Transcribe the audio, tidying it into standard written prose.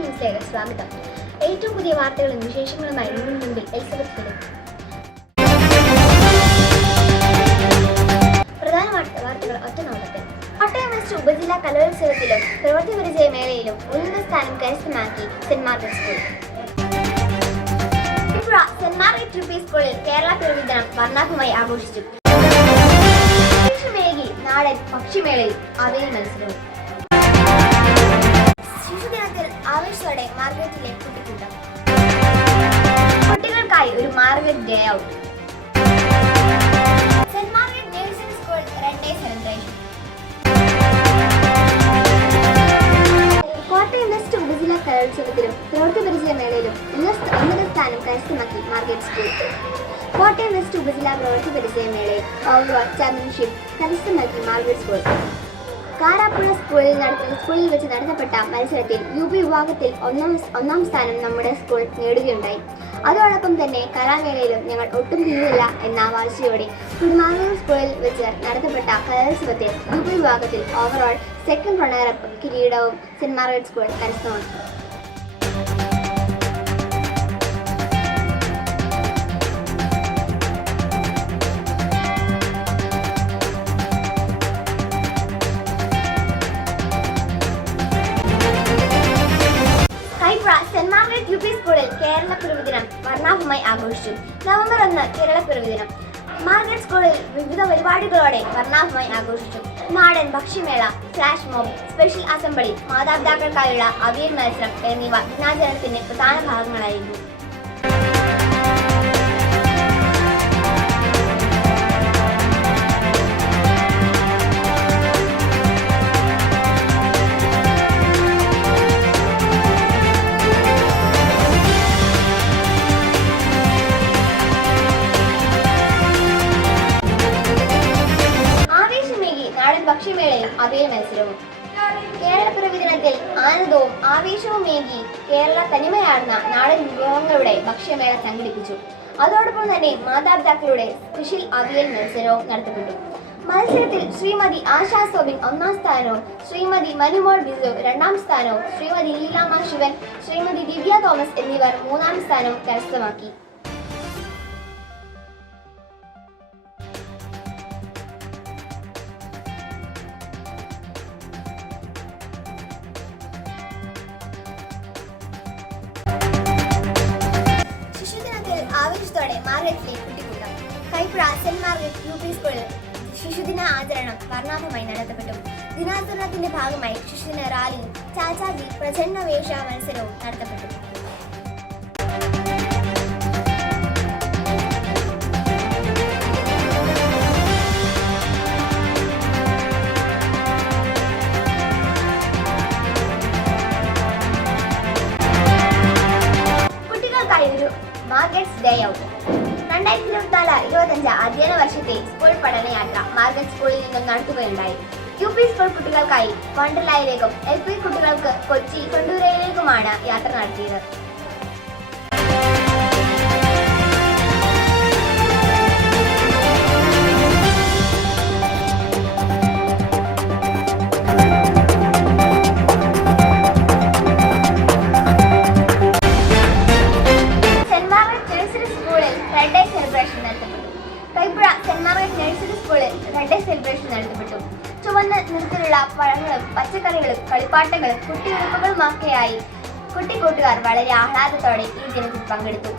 ന്യൂസിലേക്ക് സ്വാഗതം. ഏറ്റവും പുതിയ വാർത്തകളും വിശേഷങ്ങളുമായി നിങ്ങൾക്ക് മുമ്പിൽ എലിസബത്ത് ഫിലിപ്പ്. പ്രധാന വാർത്തകൾ ഒറ്റനോട്ടത്തിൽ. കോട്ടയം വെസ്റ്റ് ഉപജില്ലാ കലോത്സവത്തിലും പ്രവൃത്തി പരിചയ മേളയിലും ഉന്നത സ്ഥാനം കരസ്ഥമാക്കി saint Margaret school. Saint Margaret U P. സ്കൂളിൽ കേരള പിറവി ദിനം വർണ്ണാഭമായി ആഘോഷിച്ചു. നാടൻ പക്ഷിമേളയിൽ അവയിൽ മത്സരവും. ശിശുദിനത്തിൽ ആവേശത്തോടെ മാർഗരറ്റിലെ കുട്ടിക്കൂട്ടം. കുട്ടികൾക്കായി ഒരു Margaret day out. Saint Margaret nursing school റൺഡേ സെലിബ്രേഷൻ. കോട്ടയം വെസ്റ്റ് ഉപജില്ലാ കലോത്സവത്തിലും പ്രവൃത്തി പരിചയ മേളയിലും ഉന്നത സ്ഥാനം കരസ്ഥമാക്കി മാർഗരറ്റ് സ്കൂൾ. കോട്ടയം വെസ്റ്റ് ഉപജില്ലാ പ്രവൃത്തി പരിചയ മേളയിൽ ഓവറോൾ ചാമ്പ്യൻഷിപ്പ് കരസ്ഥമാക്കി മാർഗരറ്റ് സ്കൂൾ. കാരാപ്പുഴ സ്കൂളിൽ വെച്ച് നടത്തപ്പെട്ട മത്സരത്തിൽ യു.പി. വിഭാഗത്തിൽ ഒന്നാം സ്ഥാനം നമ്മുടെ സ്കൂൾ നേടുകയുണ്ടായി. അതോടൊപ്പം തന്നെ കലാമേളയിലും ഞങ്ങൾ ഒട്ടും പിന്നില്ല എന്ന വാശിയോടെ മാർഗരറ്റ് സ്കൂളിൽ വെച്ച് നടത്തപ്പെട്ട കലോത്സവത്തിൽ യു.പി. വിഭാഗത്തിൽ ഓവറോൾ സെക്കൻഡ് റണ്ണറപ്പ് കിരീടവും സെന്റ് മാർഗരറ്റ് സ്കൂൾ കരസ്ഥമാക്കി. Saint Margaret U P. സ്കൂളിൽ കേരള പിറവി ദിനം വർണ്ണാഭമായി ആഘോഷിച്ചു. നവംബർ 1 കേരള പിറവി ദിനം മാർഗരറ്റ് സ്കൂളിൽ വിവിധ പരിപാടികളോടെ വർണ്ണാഭമായി ആഘോഷിച്ചു. നാടൻ ഭക്ഷ്യമേള, ഫ്ലാഷ് മോബ്, സ്പെഷ്യൽ അസംബ്ലി, മാതാപിതാക്കൾക്കായുള്ള അവിയൽ മത്സരം എന്നിവ ദിനാചരണത്തിന്റെ പ്രധാന ഭാഗങ്ങളായിരുന്നു. ഭക്ഷ്യമേളയും അവിയൽ മത്സരവും. കേരള പിറവി ദിനത്തിൽ ആനന്ദവും ആവേശവുമേകി കേരള തനിമയാർന്ന നാടൻ വിഭവങ്ങളുടെ ഭക്ഷ്യമേള സംഘടിപ്പിച്ചു. അതോടൊപ്പം തന്നെ മാതാപിതാക്കളുടെ സ്പെഷ്യൽ അവിയൽ മത്സരവും നടത്തപ്പെട്ടു. മത്സരത്തിൽ ശ്രീമതി ആശാ സോബിൻ 1ാം സ്ഥാനവും ശ്രീമതി മനുമോൾ ബിസു 2ാം സ്ഥാനവും ശ്രീമതി ലീലാമ്മ ശിവൻ, ശ്രീമതി ദിവ്യ തോമസ് എന്നിവർ 3ാം സ്ഥാനവും കരസ്ഥമാക്കി. ആവേശത്തോടെ മാർഗരറ്റിലെ കുട്ടിക്കൂട്ടം. Kaipuzha Saint Margaret U P. സ്കൂളിൽ ശിശുദിന ആചരണം വർണ്ണാഭമായി നടത്തപ്പെട്ടു. ദിനാചരണത്തിന്റെ ഭാഗമായി ശിശുദിന റാലിയും ചാച്ചാജി പ്രചണ്ഡ വേഷ മത്സരവും നടത്തപ്പെട്ടു. കുട്ടികൾക്കായി ഒരു മാർഗരറ്റ് ഡേ ഔട്ട്. 2024-25 അധ്യയന വർഷത്തെ സ്കൂൾ പഠനയാത്ര മാർഗരറ്റ് സ്കൂളിൽ നിന്നും നടത്തുകയുണ്ടായി. യു.പി. സ്കൂൾ കുട്ടികൾക്കായി വണ്ടർലായിലേക്കും എൽ.പി. കുട്ടികൾക്ക് കൊച്ചി കൊണ്ടൂരയിലേക്കുമാണ് യാത്ര നടത്തിയത്. കൈപ്പുഴ സെന്റ് മാർഗരറ്റ് നഴ്സറി സ്കൂളിൽ റൺഡേ സെലിബ്രേഷൻ നടത്തപ്പെട്ടു. ചുവന്ന നിറത്തിലുള്ള പഴങ്ങളും പച്ചക്കറികളും കളിപ്പാട്ടങ്ങളും കുട്ടിയുടുപ്പുകളുമൊക്കെയായി കുട്ടിക്കൂട്ടുകാർ വളരെ ആഹ്ലാദത്തോടെ ഈ ദിനത്തിൽ പങ്കെടുത്തു.